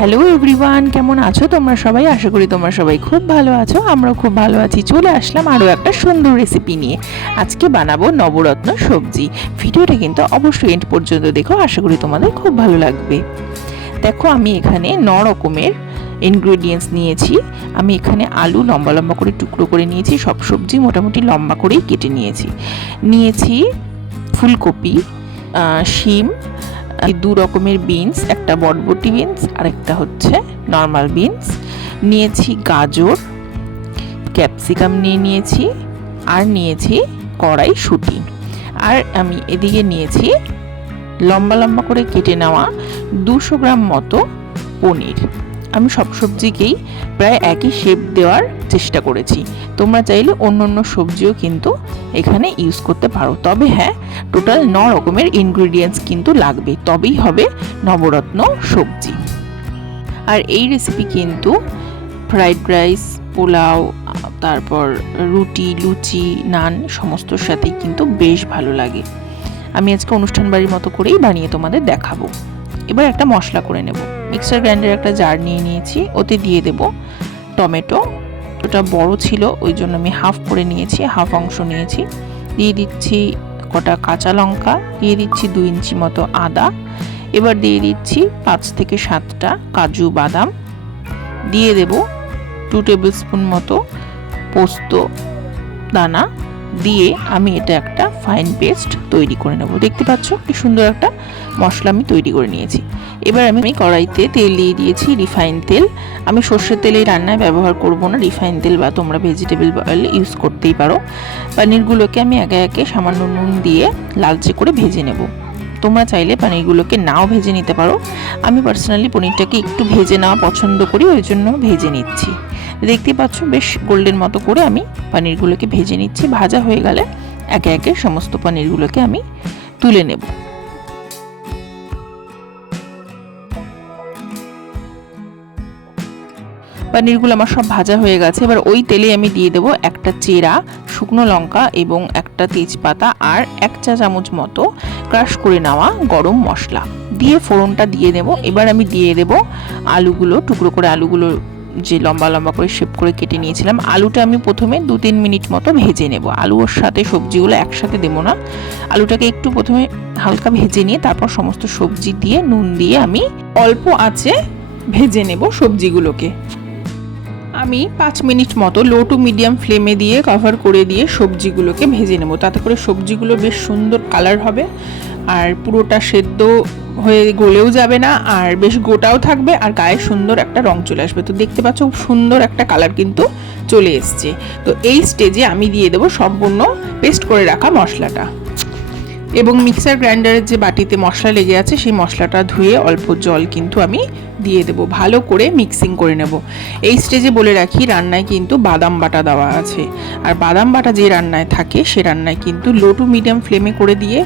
Hello everyone, কেমন আছো তোমরা সবাই? আশা করি তোমরা সবাই খুব ভালো আছো। আমরাও খুব ভালো আছি। চলে আসলাম আরও একটা সুন্দর রেসিপি নিয়ে। আজকে বানাবো নবরত্ন সবজি। ভিডিওটা কিন্তু অবশ্যই এন্ড পর্যন্ত দেখো, আশা করি তোমাদের খুব ভালো লাগবে। দেখো, আমি এখানে 9 রকমের ইনগ্রেডিয়েন্টস নিয়েছি। আমি এখানে আলু লম্বা লম্বা করে টুকরো করে নিয়েছি, সব সবজি মোটামুটি লম্বা করেই কেটে নিয়েছি ফুলকপি, শিম, 2 রকমের বিনস, একটা বটবটি বিনস আর একটা হচ্ছে নর্মাল বিনস নিয়েছি, গাজর, ক্যাপসিকাম নিয়েছি, আর নিয়েছি কড়াইশুঁটি। আর আমি এদিকে নিয়েছি লম্বা লম্বা করে কেটে নেওয়া 200 গ্রাম মতো পনির। আমি সব সবজিকেই প্রায় একই শেপ দেওয়ার চেষ্টা করেছি। তোমরা চাইলে অন্য অন্য সবজিও কিন্তু এখানে ইউজ করতে পারো, তবে হ্যাঁ, টোটাল 9 রকমের ইনগ্রেডিয়েন্টস কিন্তু লাগবে, তবেই হবে নবরত্ন সবজি। আর এই রেসিপি কিন্তু ফ্রাইড রাইস, পোলাও, তারপর রুটি, লুচি, নান সমস্তর সাথেই কিন্তু বেশ ভালো লাগে। আমি আজকে অনুষ্ঠান বাড়ির মতো করেই বানিয়ে তোমাদের দেখাবো। এবার একটা মশলা করে নেব। মিক্সার গ্রাইন্ডার একটা জার নিয়ে নিয়েছি, ওতে দিয়ে দেব টমেটো। ওটা বড় ছিল ওই জন্য আমি হাফ করে নিয়েছি, হাফ অংশ নিয়েছি। দিয়ে দিচ্ছি কটা কাঁচা লঙ্কা, দিয়ে দিচ্ছি 2 ইঞ্চি মতো আদা। এবার দিয়ে দিচ্ছি 5 থেকে 7টা কাজু বাদাম। দিয়ে দেব 2 টেবিল স্পুন মতো পোস্ত দানা। দিয়ে আমি এটা একটা ফাইন পেস্ট তৈরি করে নেব। দেখতে পাচ্ছ কি সুন্দর একটা মশলা আমি তৈরি করে নিয়েছি। এবার আমি কড়াইতে তেল দিয়ে দিয়েছি, রিফাইন তেল। আমি সর্ষের তেলেই রান্নায় ব্যবহার করব না, রিফাইন তেল বা তোমরা ভেজিটেবল অয়েল ইউজ করতেই পারো। পনিরগুলোকে আমি একে একে সামান্য নুন দিয়ে লালচে করে ভেজে নেব। তোমরা চাইলে পনিরগুলোকে নাও ভেজে নিতে পারো। আমি পার্সোনালি পনিরটাকে একটু ভেজে নেওয়া পছন্দ করি, ওই জন্য ভেজে নিচ্ছি। দেখতে পাচ্ছ বেশ গোল্ডেন মতো করে আমি পনিরগুলোকে ভেজে নিচ্ছি। ভাজা হয়ে গেলে একে একে সমস্ত পনিরগুলোকে আমি তুলে নেব। পনিরগুলো আমার সব ভাজা হয়ে গেছে। এবার ওই তেলে আমি দিয়ে দেবো একটা চেরা শুকনো লঙ্কা এবং একটা তেজপাতা আর 1 চা চামচ মতো ক্রাশ করে নেওয়া গরম মশলা দিয়ে ফোড়নটা দিয়ে দেবো। এবার আমি দিয়ে দেবো আলুগুলো, টুকরো করে আলুগুলো যে লম্বা লম্বা করে শেপ করে কেটে নিয়েছিলাম। আলুটা আমি প্রথমে 2-3 মিনিট মতো ভেজে নেব। আলুর সাথে সবজিগুলো একসাথে দেবো না, আলুটাকে একটু প্রথমে হালকা ভেজে নিয়ে তারপর সমস্ত সবজি দিয়ে নুন দিয়ে আমি অল্প আঁচে ভেজে নেব সবজিগুলোকে। আমি 5 মিনিট মতো লো টু মিডিয়াম ফ্লেমে দিয়ে কভার করে দিয়ে সবজিগুলোকে ভেজে নেব। তাতে করে সবজিগুলো বেশ সুন্দর কালার হবে, আর পুরোটা সেদ্ধ হয়ে গলেও যাবে না, আর বেশ গোটাও থাকবে, আর গায়ে সুন্দর একটা রং চলে আসবে। তো দেখতে পাচ্ছ খুব সুন্দর একটা কালার কিন্তু চলে এসছে। তো এই স্টেজে আমি দিয়ে দেবো সম্পূর্ণ পেস্ট করে রাখা মশলাটা, এবং মিক্সার গ্রাইন্ডারের যে বাটিতে মশলা লেগে আছে সেই মশলাটা ধুয়ে অল্প জল কিন্তু আমি দিয়ে দেবো। ভালো করে মিক্সিং করে নেব। এই স্টেজে বলে রাখি, রান্নায় কিন্তু বাদাম বাটা দেওয়া আছে, আর বাদাম বাটা যে রান্নায় থাকে সে রান্নায় কিন্তু লো টু মিডিয়াম ফ্লেমে করে দিয়ে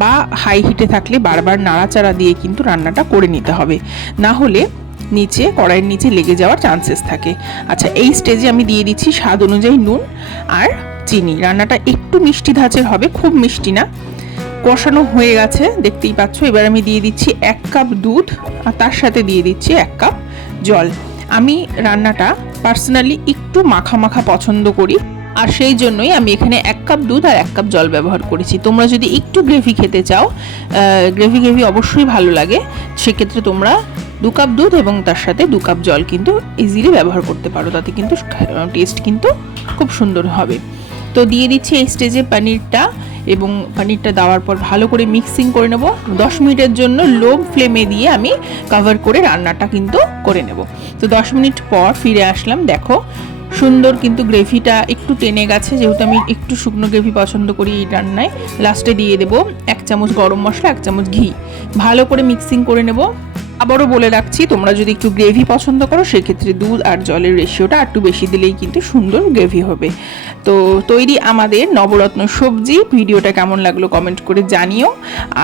বা হাই হিটে থাকলে বারবার নাড়াচাড়া দিয়ে কিন্তু রান্নাটা করে নিতে হবে, না হলে নিচে কড়াইয়ের নিচে লেগে যাওয়ার চান্সেস থাকে। আচ্ছা, এই স্টেজে আমি দিয়ে দিচ্ছি স্বাদ অনুযায়ী নুন আর চিনি। রান্নাটা একটু মিষ্টি ধাঁচের হবে, খুব মিষ্টি না। কষানো হয়ে গেছে দেখতেই পাচ্ছ। এবার আমি দিয়ে দিচ্ছি 1 কাপ দুধ, আর তার সাথে দিয়ে দিচ্ছি 1 কাপ জল। আমি রান্নাটা পার্সোনালি একটু মাখা মাখা পছন্দ করি, আর সেই জন্যই আমি এখানে 1 কাপ দুধ আর 1 কাপ জল ব্যবহার করেছি। তোমরা যদি একটু গ্রেভি খেতে চাও, গ্রেভি অবশ্যই ভালো লাগে, সেক্ষেত্রে তোমরা 2 কাপ দুধ এবং তার সাথে 2 কাপ জল কিন্তু ইজিলি ব্যবহার করতে পারো। তাতে কিন্তু টেস্ট কিন্তু খুব সুন্দর হবে। তো দিয়ে দিচ্ছি এই স্টেজে পনিরটা, এবং পনিরটা দেওয়ার পর ভালো করে মিক্সিং করে নেব। 10 মিনিটের জন্য লো ফ্লেমে দিয়ে আমি কভার করে রান্নাটা কিন্তু করে নেব। তো 10 মিনিট পর ফিরে আসলাম। দেখো সুন্দর কিন্তু গ্রেভিটা একটু টেনে গেছে, যেহেতু আমি একটু শুকনো গ্রেভি পছন্দ করি এই রান্নায়। লাস্টে দিয়ে দেবো 1 চামচ গরম মশলা, 1 চামচ ঘি। ভালো করে মিক্সিং করে নেব। আবারও বলে রাখছি, তোমরা যদি একটু গ্রেভি পছন্দ করো সেক্ষেত্রে দুধ আর জলের রেশিওটা একটু বেশি দিলেই কিন্তু সুন্দর গ্রেভি হবে। তো তৈরি আমাদের নবরত্ন সবজি। ভিডিওটা কেমন লাগলো কমেন্ট করে জানিও,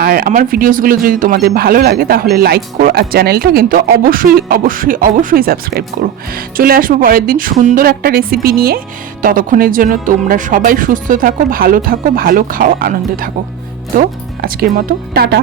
আর আমার ভিডিওসগুলো যদি তোমাদের ভালো লাগে তাহলে লাইক করো, আর চ্যানেলটা কিন্তু অবশ্যই অবশ্যই অবশ্যই সাবস্ক্রাইব করো। চলে আসবো পরের দিন সুন্দর একটা রেসিপি নিয়ে। ততক্ষণের জন্য তোমরা সবাই সুস্থ থাকো, ভালো থাকো, ভালো খাও, আনন্দে থাকো। তো আজকের মতো টাটা।